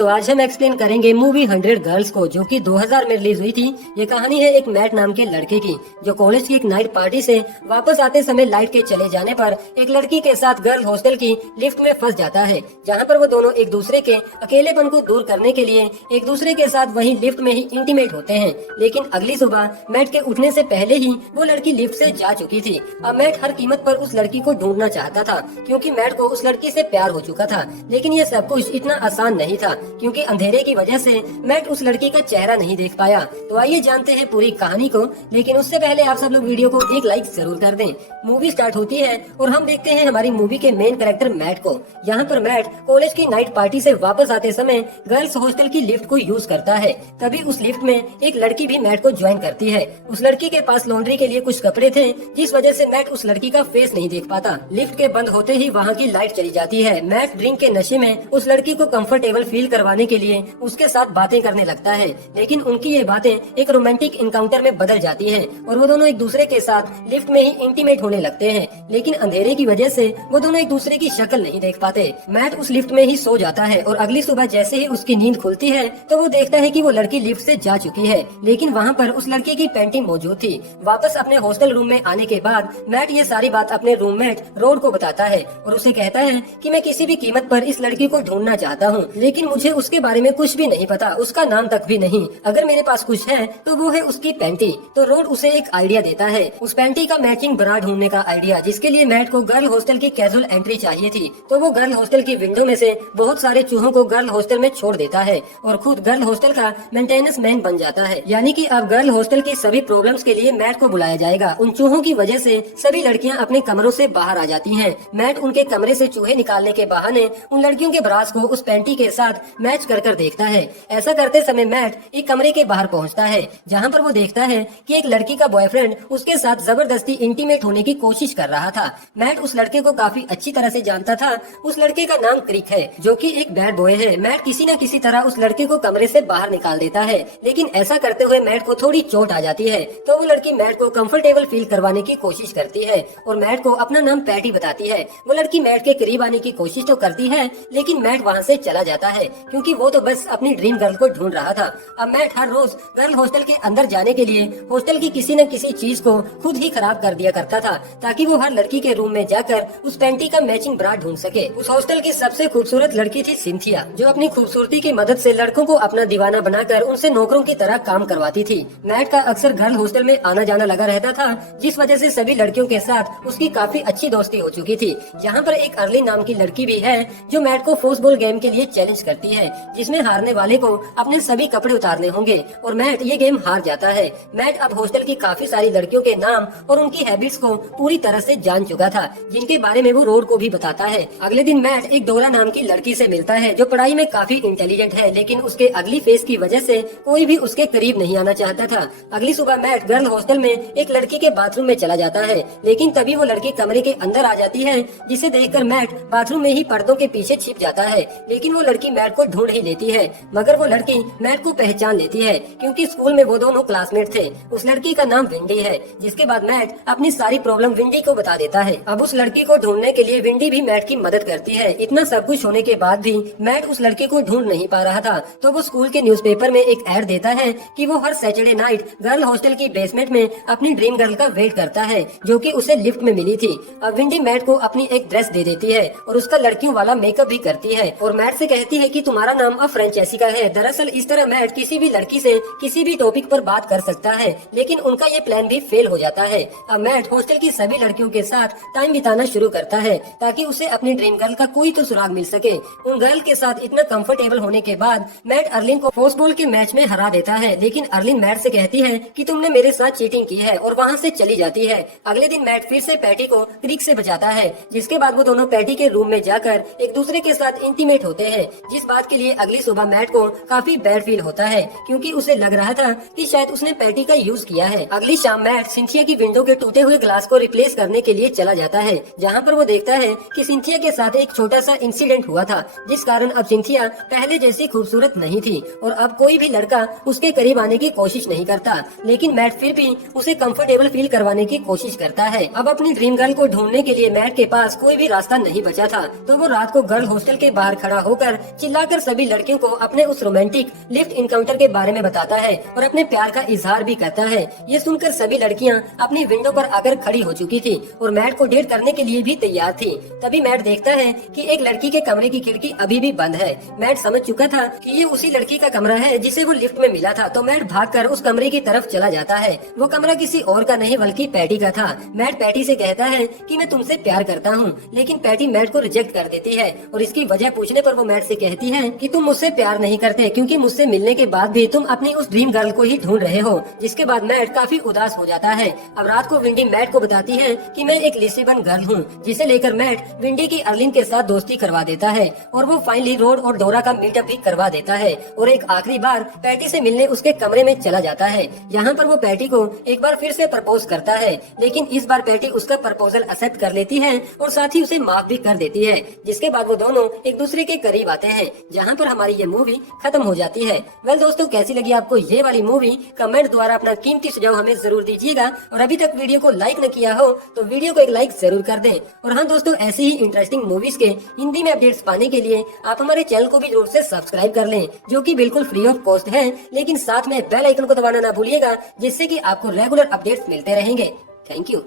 तो आज हम एक्सप्लेन करेंगे मूवी 100 गर्ल्स को, जो कि 2000 में रिलीज हुई थी। ये कहानी है एक मैट नाम के लड़के की, जो कॉलेज की एक नाइट पार्टी से वापस आते समय लाइट के चले जाने पर एक लड़की के साथ गर्ल हॉस्टल की लिफ्ट में फंस जाता है, जहां पर वो दोनों एक दूसरे के अकेलेपन को दूर करने के लिए एक दूसरे के साथ वही लिफ्ट में ही इंटीमेट होते हैं। लेकिन अगली सुबह मैट के उठने से पहले ही वो लड़की लिफ्ट से जा चुकी थी। अब मैट हर कीमत पर उस लड़की को ढूंढना चाहता था, क्योंकि मैट को उस लड़की से प्यार हो चुका था। लेकिन ये सब कुछ इतना आसान नहीं था, क्योंकि अंधेरे की वजह से मैट उस लड़की का चेहरा नहीं देख पाया। तो आइए जानते हैं पूरी कहानी को, लेकिन उससे पहले आप सब लोग वीडियो को एक लाइक जरूर कर दें। मूवी स्टार्ट होती है और हम देखते हैं हमारी मूवी के मेन कैरेक्टर मैट को। यहाँ पर मैट कॉलेज की नाइट पार्टी से वापस आते समय गर्ल्स हॉस्टल की लिफ्ट को यूज करता है। तभी उस लिफ्ट में एक लड़की भी मैट को ज्वाइन करती है। उस लड़की के पास लॉन्ड्री के लिए कुछ कपड़े थे, जिस वजह से मैट उस लड़की का फेस नहीं देख पाता। लिफ्ट के बंद होते ही वहाँ की लाइट चली जाती है। मैट ड्रिंक के नशे में उस लड़की को कंफर्टेबल फील करवाने के लिए उसके साथ बातें करने लगता है, लेकिन उनकी ये बातें एक रोमांटिक इनकाउंटर में बदल जाती हैं और वो दोनों एक दूसरे के साथ लिफ्ट में ही इंटीमेट होने लगते हैं। लेकिन अंधेरे की वजह से वो दोनों एक दूसरे की शक्ल नहीं देख पाते। मैट उस लिफ्ट में ही सो जाता है और अगली सुबह जैसे ही उसकी नींद खुलती है तो वो देखता है कि वो लड़की लिफ्ट से जा चुकी है, लेकिन वहाँ पर उस लड़की की पेंटिंग मौजूद थी। वापस अपने हॉस्टल रूम में आने के बाद मैट ये सारी बात अपने रूममेट रोड को बताता है और उसे कहता है कि मैं किसी भी कीमत पर इस लड़की को ढूंढना चाहता हूँ, लेकिन मुझे उसके बारे में कुछ भी नहीं पता, उसका नाम तक भी नहीं। अगर मेरे पास कुछ है तो वो है उसकी पैंटी। तो रोड उसे एक आइडिया देता है, उस पैंटी का मैचिंग ब्रा ढूंढने का आइडिया, जिसके लिए मैट को गर्ल हॉस्टल की कैजुअल एंट्री चाहिए थी। तो वो गर्ल हॉस्टल की विंडो में से बहुत सारे चूहों को गर्ल हॉस्टल में छोड़ देता है और खुद गर्ल हॉस्टल का मेंटेनेंस मैन बन जाता है। यानी कि अब गर्ल हॉस्टल की सभी प्रॉब्लम्स के लिए मैट को बुलाया जाएगा। उन चूहों की वजह से सभी लड़कियां अपने कमरों से बाहर आ जाती हैं। मैट उनके कमरे से चूहे निकालने के बहाने उन लड़कियों के ब्रास को उस पैंटी के साथ मैच कर कर देखता है। ऐसा करते समय मैट एक कमरे के बाहर पहुंचता है, जहां पर वो देखता है कि एक लड़की का बॉयफ्रेंड उसके साथ जबरदस्ती इंटीमेट होने की कोशिश कर रहा था। मैट उस लड़के को काफी अच्छी तरह से जानता था। उस लड़के का नाम क्रिक है, जो कि एक बैड बॉय है। मैट किसी न किसी तरह उस लड़के को कमरे से बाहर निकाल देता है, लेकिन ऐसा करते हुए मैट को थोड़ी चोट आ जाती है। तो वो लड़की मैट को कंफर्टेबल फील करवाने की कोशिश करती है और मैट को अपना नाम पैटी बताती है। वो लड़की मैट के करीब आने की कोशिश तो करती है, लेकिन मैट वहाँ से चला जाता है, क्योंकि वो तो बस अपनी ड्रीम गर्ल को ढूंढ रहा था। अब मैट हर रोज गर्ल हॉस्टल के अंदर जाने के लिए हॉस्टल की किसी न किसी चीज को खुद ही खराब कर दिया करता था, ताकि वो हर लड़की के रूम में जाकर उस पैंटी का मैचिंग ब्रा ढूंढ सके। उस हॉस्टल की सबसे खूबसूरत लड़की थी सिंथिया, जो अपनी खूबसूरती की मदद से लड़कों को अपना दीवाना बनाकर उनसे नौकरों की तरह काम करवाती थी। मैट का अक्सर गर्ल हॉस्टल में आना जाना लगा रहता था, जिस वजह से सभी लड़कियों के साथ उसकी काफी अच्छी दोस्ती हो चुकी थी। यहाँ पर एक अर्ली नाम की लड़की भी है, जो मैट को फुटबॉल गेम के लिए चैलेंज करती है, जिसमें हारने वाले को अपने सभी कपड़े उतारने होंगे और मैट ये गेम हार जाता है। मैट अब हॉस्टल की काफी सारी लड़कियों के नाम और उनकी हैबिट्स को पूरी तरह से जान चुका था, जिनके बारे में वो रोड को भी बताता है। अगले दिन मैट एक डोरा नाम की लड़की से मिलता है, जो पढ़ाई में काफी इंटेलिजेंट है, लेकिन उसके अगली फेस की वजह से कोई भी उसके करीब नहीं आना चाहता था। अगली सुबह मैट गर्ल हॉस्टल में एक लड़की के बाथरूम में चला जाता है, लेकिन तभी वो लड़की कमरे के अंदर आ जाती है, जिसे देखकर मैट बाथरूम में ही पर्दों के पीछे छिप जाता है। लेकिन वो लड़की मैट को ढूंढ ही लेती है, मगर वो लड़की मैट को पहचान लेती है, क्योंकि स्कूल में वो दोनों क्लासमेट थे। उस लड़की का नाम विंडी है, जिसके बाद मैट अपनी सारी प्रॉब्लम विंडी को बता देता है। अब उस लड़की को ढूंढने के लिए विंडी भी मैट की मदद करती है। इतना सब कुछ होने के बाद भी मैट उस लड़की को ढूंढ नहीं पा रहा था, तो वो स्कूल के न्यूज़पेपर में एक ऐड देता है कि वो हर सैटरडे नाइट गर्ल हॉस्टल की बेसमेंट में अपनी ड्रीम गर्ल का वेट करता है, जो कि उसे लिफ्ट में मिली थी। अब विंडी मैट को अपनी एक ड्रेस दे देती है और उसका लड़कियों वाला मेकअप भी करती है और मैट से कहती है कि तुम्हारा नाम अब फ्रेंचेसिका है। दरअसल इस तरह मैट किसी भी लड़की से किसी भी टॉपिक पर बात कर सकता है, लेकिन उनका ये प्लान भी फेल हो जाता है। अब मैट हॉस्टल की सभी लड़कियों के साथ टाइम बिताना शुरू करता है, ताकि उसे अपनी ड्रीम गर्ल का कोई तो सुराग मिल सके। उन गर्ल के साथ इतना कंफर्टेबल होने के बाद मैट अर्लिन को फुटबॉल के मैच में हरा देता है, लेकिन अर्लिन मैट से कहती है कि तुमने मेरे साथ चीटिंग की है और वहाँ से चली जाती है। अगले दिन मैट फिर से पैटी को क्रिक से बचाता है, जिसके बाद वो दोनों पैटी के रूम में जाकर एक दूसरे के साथ इंटीमेट होते हैं, जिस बात के लिए अगली सुबह मैट को काफी बैड फील होता है, क्योंकि उसे लग रहा था कि शायद उसने पैटी का यूज किया है। अगली शाम मैट सिंथिया की विंडो के टूटे हुए ग्लास को रिप्लेस करने के लिए चला जाता है, जहाँ पर वो देखता है कि सिंथिया के साथ एक छोटा सा इंसिडेंट हुआ था, जिस कारण अब सिंथिया पहले जैसी खूबसूरत नहीं थी और अब कोई भी लड़का उसके करीब आने की कोशिश नहीं करता। लेकिन मैट फिर भी उसे कंफर्टेबल फील करवाने की कोशिश करता है। अब अपनी ड्रीम गर्ल को ढूंढने के लिए मैट के पास कोई भी रास्ता नहीं बचा था, तो वो रात को गर्ल हॉस्टल के बाहर खड़ा होकर चिल्ला आकर सभी लड़कियों को अपने उस रोमांटिक लिफ्ट इनकाउंटर के बारे में बताता है और अपने प्यार का इजहार भी करता है। ये सुनकर सभी लड़कियां अपनी विंडो पर आकर खड़ी हो चुकी थी और मैट को डेट करने के लिए भी तैयार थी। तभी मैट देखता है कि एक लड़की के कमरे की खिड़की अभी भी बंद है। मैट समझ चुका था कि ये उसी लड़की का कमरा है जिसे वो लिफ्ट में मिला था, तो मैट भागकर उस कमरे की तरफ चला जाता है। वो कमरा किसी और का नहीं बल्कि पैटी का था। मैट पैटी से कहता है कि मैं तुमसे प्यार करता हूँ, लेकिन पैटी मैट को रिजेक्ट कर देती है और इसकी वजह पूछने पर वो मैट से कहती है कि तुम मुझसे प्यार नहीं करते क्योंकि मुझसे मिलने के बाद भी तुम अपनी उस ड्रीम गर्ल को ही ढूंढ रहे हो। जिसके बाद मैट काफी उदास हो जाता है। अब रात को विंडी मैट को बताती है कि मैं एक लिस्बन गर्ल हूँ, जिसे लेकर मैट विंडी की अर्लिन के साथ दोस्ती करवा देता है और वो फाइनली रोड और डोरा का मीटअप भी करवा देता है और एक आखिरी बार पैटी से मिलने उसके कमरे में चला जाता है। यहाँ पर वो पैटी को एक बार फिर से प्रपोज करता है, लेकिन इस बार पैटी उसका प्रपोजल एक्सेप्ट कर लेती है और साथ ही उसे माफ भी कर देती है। जिसके बाद वो दोनों एक दूसरे के करीब आते हैं, जहाँ पर हमारी ये मूवी खत्म हो जाती है। वेल दोस्तों, कैसी लगी आपको ये वाली मूवी? कमेंट द्वारा अपना कीमती सुझाव हमें जरूर दीजिएगा और अभी तक वीडियो को लाइक न किया हो तो वीडियो को एक लाइक जरूर कर दें। और हाँ दोस्तों, ऐसी ही इंटरेस्टिंग मूवीज के हिंदी में अपडेट्स पाने के लिए आप हमारे चैनल को भी जरूर से सब्सक्राइब कर लें, जो कि बिल्कुल फ्री ऑफ कॉस्ट है, लेकिन साथ में बेल आइकन को दबाना ना भूलिएगा, जिससे कि आपको रेगुलर अपडेट्स मिलते रहेंगे। Thank you.